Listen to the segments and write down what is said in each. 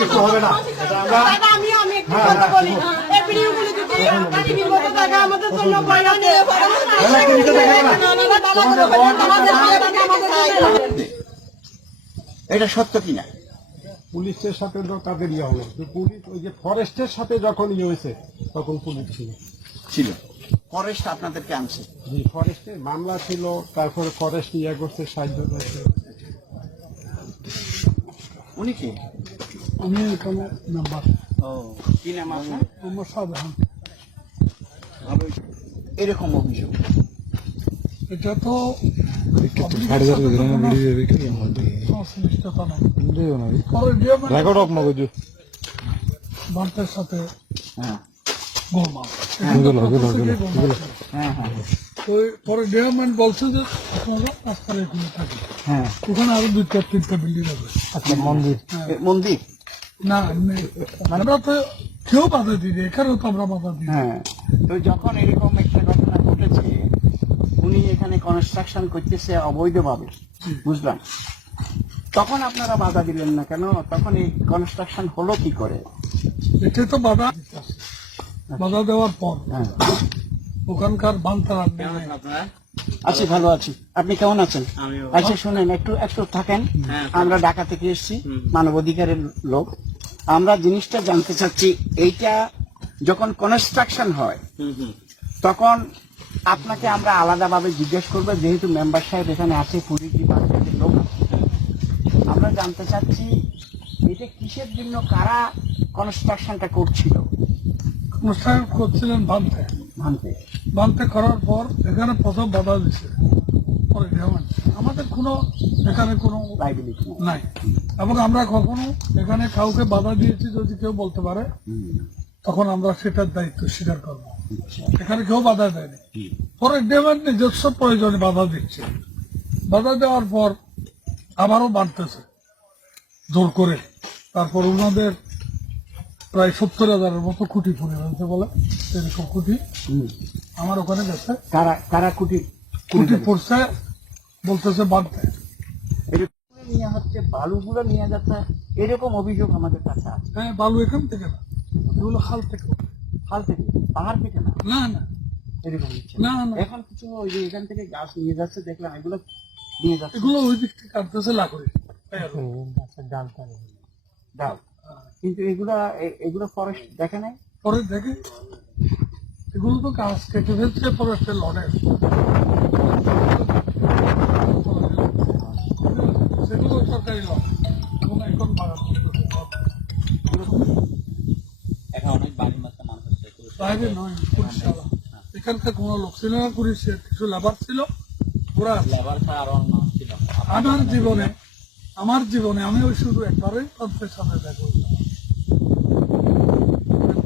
কিছু হবে না। এটা সত্য কিনা? পুলিশের সাথে তো তাদের ইয়ে হলো, পুলিশ ওই যে ফরেস্টের সাথে যখন ইয়ে হয়েছে তখন পুলিশ ছিল। ফরেস্ট আপনাদেরকে আনছে? জি, ফরেস্টে মামলা ছিল, তারপরে ফরেস্ট ইয়ে করছে, সাহায্য করছে। উনি কি? আমি এখানে মেম্বার। কি নাম আপনার? মোহাম্মদ শাহজাহান। এরকম অভিযোগ এটা তো ভারতের সাথে পরে গভর্নমেন্ট বলছে যে আপনারা রাস্তার এখানে থাকি, ওখানে আরো 2-3টা বিল্ডিং আছে। আচ্ছা, মন্দির মন্দির না, আমরা তো কেউ বাধা দিই, এখানেও তো আমরা বাধা দিই। তো যখন এরকম একটা ঘটনা ঘটেছে, উনি এখানে কনস্ট্রাকশন করতেছে অবৈধভাবে, বুঝলাম, তখন আপনারা বাধা দিলেন না কেন? তখন এই কনস্ট্রাকশন হলো কি করে? এটা তো বাধা দেওয়ার পর ওখানকার বান্তারা। আছি, ভালো আছি। আপনি কেমন আছেন? আচ্ছা শুনেন, একটু থাকেন। আমরা ঢাকা থেকে এসেছি, মানবাধিকারের লোক। আমরা জিনিসটা জানতে চাচ্ছি, এইটা যখন কনস্ট্রাকশন হয় তখন আপনাকে আমরা আলাদাভাবে জিজ্ঞেস করবো, যেহেতু মেম্বার সাহেব এখানে আছে, পুলিশ ডিপার্টমেন্টের লোক। আমরা জানতে চাচ্ছি এটা কিসের জন্য, কারা কনস্ট্রাকশনটা করছিল? কনস্ট্রাকশন করছিলেন ভান্তে করার পর এখানে প্রথম বাধা দিচ্ছে আমাদের কোনো এখানে কোনো লাইবিলিটি নাই, এবং আমরা কখনো এখানে কাউকে বাধা দিয়েছি যদি কেউ বলতে পারে তখন আমরা সেটার দায়িত্ব স্বীকার করবো। এখানে কেউ বাধা দেয়নি, পরে ডিমান্ড নিজস্ব প্রয়োজনে বাধা দিচ্ছে। বাধা দেওয়ার পর আবারও বাড়তেছে জোর করে। তারপর ওনাদের প্রায় 70,000-এর মতো কুটি ফুলে ফেলছে বলে, এরকম কুটি আমার ওখানে গেছে। কারা কুটি পড়ছে বলতেছে বাঁধতে নিয়ে হচ্ছে, বালুগুলো নিয়ে যাচ্ছে, এরকম অভিযোগ আমাদের কাছে আছে। হ্যাঁ, বালু এখান থেকে না, এগুলো খাল থেকে। খাল থেকে? পাহাড় থেকে না? না না, এরকম না না। এখন কিছু ওই যে এখান থেকে গাছ নিয়ে যাচ্ছে দেখলাম, এগুলো নিয়ে যাচ্ছে। এগুলো ওই দিক থেকে কাটতেছে লাকড়ি ডাল, কিন্তু এগুলো ফরেস্ট দেখে নাই। ফরেস্ট দেখে, এগুলো তো গাছ কেটে ফেলছে ফরেস্টের লড়ে, সেগুলো সরকারি লড়। এখন বাগান বাইরে নয়, পুলিশওয়ালা এখানকার কোনো লোক ছিল না, পুলিশের কিছু লেবার ছিল। ওরা আমার জীবনে আমি ওই শুধু একবারই তন্ত্রের সাথে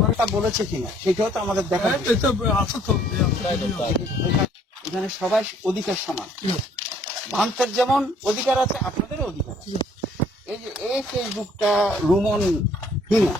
দেখা বলেছে কিনা সেটাও তো আমাদের দেখা আছে। তো এখানে সবাই অধিকার সমান, ভান্তের যেমন অধিকার আছে আপনাদেরও অধিকার আছে। এই যে এই ফেসবুকটা রুমন হিনা,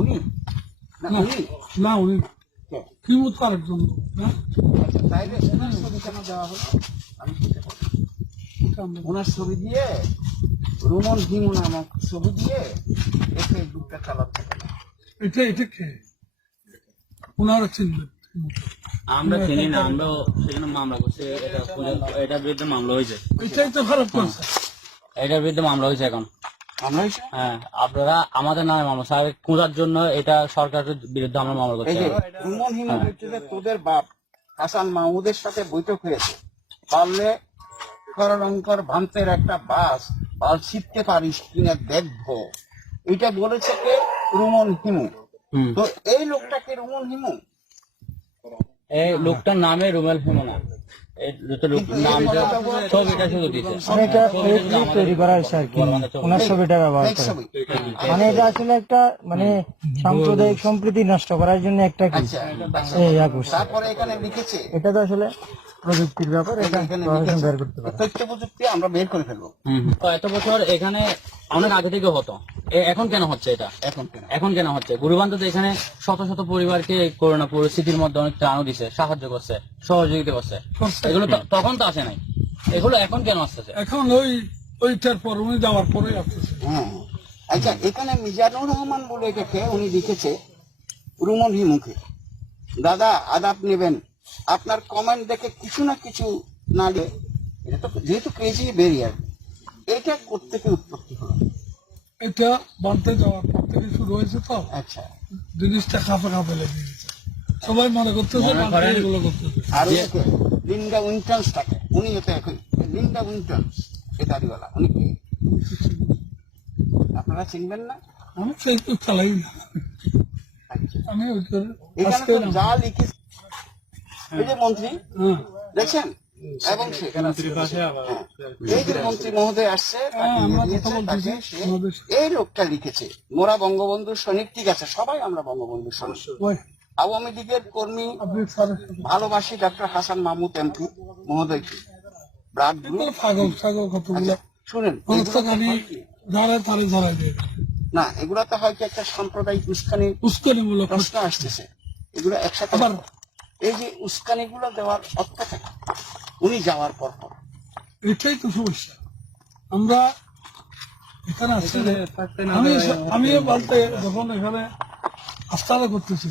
উনি না, উনি কি মতো আরেকজন না। আচ্ছা, তাইলে ওনার ছবি কেন দেওয়া হলো? আমি ওনার ছবি দিয়ে, রুমন হিমু নামক ছবি দিয়ে এই ফেসবুকটা চালাচ্ছে। এটা কে ওনারা চিনবেন? আমরা চিনি না, আমরা সেখানে মামলা করছি, এটার বিরুদ্ধে মামলা হয়েছে। এটাই তো খারাপ করছে, এটার বিরুদ্ধে মামলা হয়েছে এখন। হ্যাঁ, আপনারা আমাদের নামে মামলা স্যার খোঁজার জন্য এটা সরকারের বিরুদ্ধে আমরা মামলা এই করছি। যে রুমন হিমু হচ্ছে যে তোদের বাপ হাসান মাহমুদের সাথে বৈঠক হয়েছে, পারলে করলঙ্কর ভান্তের একটা বাস আর শিখতে পারিস কিনা দেখবো, এটা বলেছে কে? রুমন হিমু। হুম। তো এই লোকটাকে রুমন হিমু, এই লোকটার নামে রুমেল হিমনা, এই নামটা ছবিটা শুধু দিছে। এটা তৈরি করা হয়েছে আর কি, ওনার ছবিটা ব্যবহার এই করে। ছবি। মানে এটা আসলে একটা মানে সাম্প্রদায়িক সম্প্রীতি নষ্ট করার জন্য একটা কি আচ্ছা, এই করছে। তারপরে এখানে লিখেছে, এটা তো আসলে প্রযুক্তির ব্যাপার, এটা এখানে প্রশাসন লিখেছে, বের করতে পারে। তথ্য প্রযুক্তি আমরা বের করে ফেলবো। তো এত বছর এখানে অনেক আগে থেকে হতো, এখন কেন হচ্ছে এটা? এখন কেন? এখন কেন হচ্ছে? গুরুবান্ত তো এখানে শত শত পরিবারকে এই করোনা পরিস্থিতির মধ্যে অনেক ত্রাণও দিছে, সাহায্য করছে, সহযোগিতা করছে। এগুলো তখন তো আসে নাই, এগুলো এখন কেন আসতেছে? এখন ওইটার পর উনি যাওয়ার পরে আসতেছে। হ্যাঁ, আচ্ছা, এখানে মিজানুর রহমান বলে এটাকে উনি লিখেছে রুমন হিমুকে, দাদা আদাব নেবেন, আপনার কমেন্ট দেখে কিছু না কিছু না দিয়ে, এটা তো যেহেতু কেজি বেরিয়ার, এটা করতে কি উৎপত্তি হলো? এটা বানতে যাওয়ার পর থেকে শুরু হয়েছে, তো আচ্ছা, জিনিসটা খাপে খাপে লেগে গেছে, সবাই মনে করতেছে মনে বানতে করেন- এগুলো করতেছে। আর ওকে লিন্ডা উইন্টনস থাকে, উনি হতে এখন লিন্ডা উইন্টনস, এ দাড়িওয়ালা, উনি কি আপনারা চিনবেন না? আমি ফেসবুক চালাই না, আচ্ছা, আমি এখানে আজকে তো যা লিখেছে, এই যে মন্ত্রী দেখছেন, এবং সে এই যে মন্ত্রী মহোদয় আসছে, তাকে আমরা নিয়ে কথা গিয়েছে, বলতেছি, তাকে সে- আমাদের এই লোকটা লিখেছে, মোরা বঙ্গবন্ধুর সৈনিক, ঠিক আছে, সবাই আমরা বঙ্গবন্ধুর সৈনিক, আওয়ামী লীগের কর্মী, আপনি স্যারের সাথে ভালোবাসি ডক্টর হাসান মাহমুদ এমপি মহোদয়কে, ব্লাড গ্রুপ। এগুলো পাগল ছাগল কতগুলো শুনেন, মানুষটাখানি ঝাড়ে তারে ঝাড়াই দিয়ে দেয়। না, এগুলাতে হয়তো একটা সাম্প্রদায়িক উস্কানি উস্কানিমূলক প্রশ্ন আসতেছে, এগুলো একসাথে আবার এই যে উস্কানিগুলো দেওয়ার অর্থ থাকে উনি যাওয়ার পর পর। এটাই তো সমস্যা। আমরা এখানে আসছি, আমি বলতে যখন এখানে আস্তারা করতেছি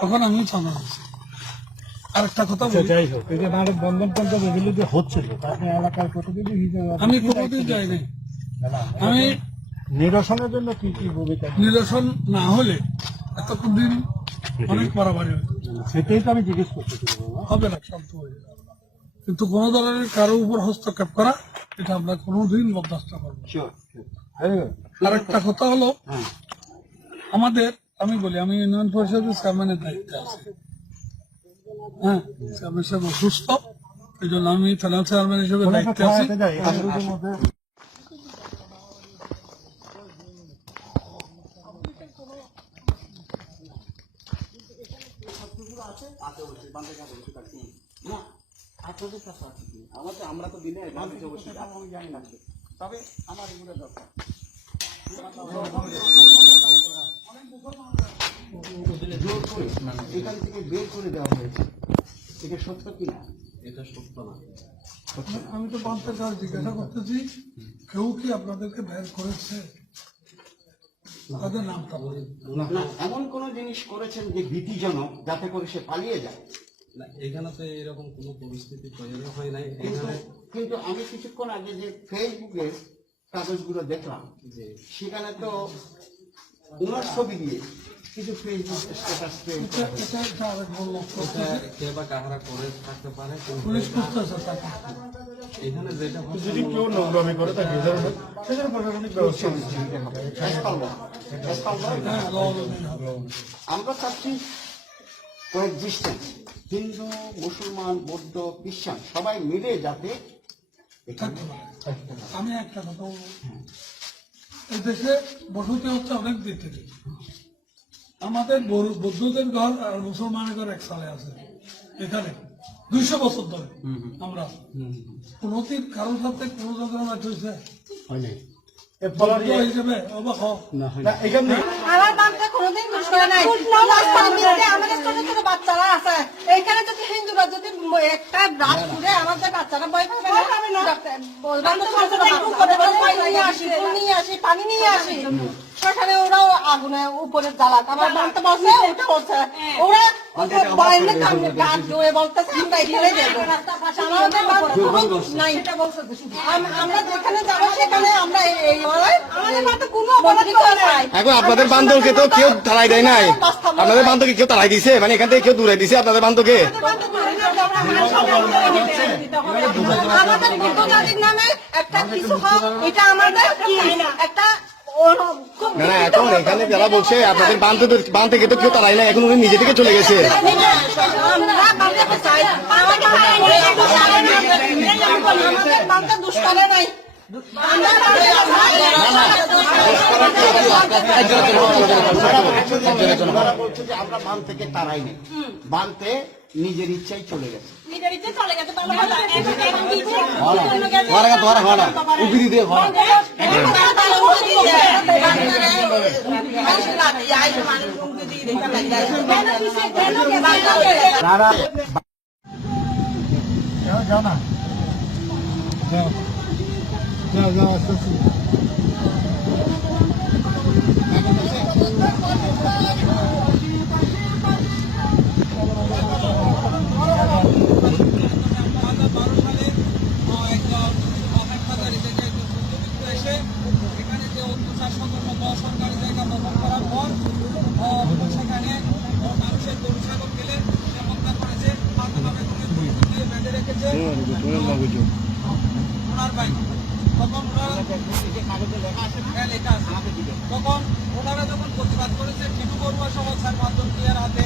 তখন আমি চাঁদা দিচ্ছি। আরেকটা কথা বলি, যাই হোক, এই যে মানব বন্ধন পঞ্চায়েত এগুলো যে হচ্ছিল, তাতে এলাকার প্রতিনিধি হিসেবে আমি কোনোদিন যাই নাই। আমি নিরসনের জন্য কি কি ভূমিকা, নিরসন না হলে এতদিন অনেক বাড়াবাড়ি হতো। সেটাই তো আমি জিজ্ঞেস করতেছি বাবা। হবে না, শান্ত হয়ে যাবে। কিন্তু কোন ধরনের কারো উপর হস্তক্ষেপ করা, এটা আমরা কোনোদিন বরদাস্ত করবো না। Sure, আরেকটা কথা হলো, হ্যাঁ, আমাদের আমি বলি, আমি ইউনিয়ন পরিষদের চেয়ারম্যানের দায়িত্বে আছি। হ্যাঁ, চেয়ারম্যান সাহেব অসুস্থ, এই জন্য আমি ফাইন্যান্স চেয়ারম্যান হিসেবে দায়িত্বে আছি। যাই, এগুলোর মধ্যে না, আপনাদের কাছে আছে কি? আমরা তো দিনে আমি জানি না, তবে আমার এগুলো দরকার। জোর করে এখান থেকে বের করে দেওয়া হয়েছে, এটা সত্য কিনা? এটা সত্য না। আমি তো পাঁচটা কাজ জিজ্ঞাসা করতেছি, কেউ কি আপনাদেরকে বের করেছে? তাদের নামটা বলি। না, এমন কোন জিনিস করেছেন যে ভীতিজনক, যাতে করে সে পালিয়ে যায়? না, এখানে তো এরকম কোনো পরিস্থিতি তৈরি হয় নাই। কিন্তু এখানে কিন্তু আমি কিছুক্ষণ আগে যে ফেসবুকে কাগজগুলো দেখলাম, যে সেখানে তো ওনার ছবি দিয়ে কিছু ফেসবুক স্ট্যাটাস এটা আরেক বললাম, এটা কে বা কাহারা করে থাকতে পারে, কিন্তু পুলিশ খুঁজতেছে তাকে। এখানে যেটা হচ্ছে যদি কেউ নোংরামি করে থাকে সেজন্য প্রশাসনিক ব্যবস্থা হ্যাঁ, লওয়া হবে। আমরা চাচ্ছি কোএক্সিস্টেন্স, হিন্দু, মুসলমান, বৌদ্ধ, খ্রিস্টান সবাই মিলে যাতে এখানে আমি একটা কথা বলবো, এই দেশে বসতি হচ্ছে অনেক দিক থেকে। আমাদের বৌদ্ধদের ঘর আর মুসলমানের ঘর এক সালে আছে, এখানে 200 বছর ধরে আমরা কোনোদিন কারোর সাথে কোনো ঝগড়া হয়েছে বৌদ্ধ হিসেবে অবাক হও। এখানে আমার বাচ্চা কোনোদিন বিষয় নাই। রাস্তার মধ্যে আমাদের ছোট ছোট বাচ্চারা আছে, এখানে যদি হিন্দুরা যদি একটা রাত ঘুরে আমাদের বাচ্চারা ভয় পাবে না? বললাম তো ছোট ছোট বাচ্চা নিয়ে আসি, ফুল নিয়ে আসি, পানি নিয়ে আসি, সেখানে ওরাও আগুনে উপরে জ্বালাত। আমার বাচ্চা বসে ওটা করছে, ওরা বাইরে কামে গাছ জোরে বলতেছে আমরা এখানে যাবো আমাদের নাই আমরা যেখানে যাবো সেখানে আমরা আমাদের মাথা কোনো অপরাধ নাই। এখন আপনাদের বান্ধবকে তো কেউ তাড়াই দেয় নাই, আপনাদের বান্ধবকে কেউ তাড়াই দিছে, মানে এখান থেকে কেউ দূরে দিছে আপনাদের বান্ধবকে? আমাদের বুদ্ধজাতির নামে একটা কিছু হোক, এটা আমাদের কি একটা খুব না না, এখন এখানে যারা বলছে আপনাদের বান্ধ থেকে তো কেউ তাড়াই নাই, এখন উনি নিজে থেকে চলে গেছে। আমরা বাঁধতে চাই, আমাদের বাঁধতে দুষ্করে নাই। ওনারা বলছে যে আমরা বান থেকে তারাই নেই, বানতে নিজের ইচ্ছাই চলে গেছে। নিজের ইচ্ছে চলে গেছে, তাহলে হলো এখন দিচ্ছে উপিরি দিয়ে ঘর তারা যাও না, যাও যাও যাও আস্তে আস্তে। এখানে যে অত্যাচার সংগঠন সরকারি জায়গা দখল করার পর সেখানে মানুষের গরু ছাগল গেলে সে হত্যা করেছে, পাল্টাভাবে দিয়ে বেঁধে রেখেছে ওনার ভাই। তখন লেখা আছে, তখন ওনারা যখন প্রতিবাদ করেছে টিটু বড়ুয়া সহ স্যার মাধ্যম হাতে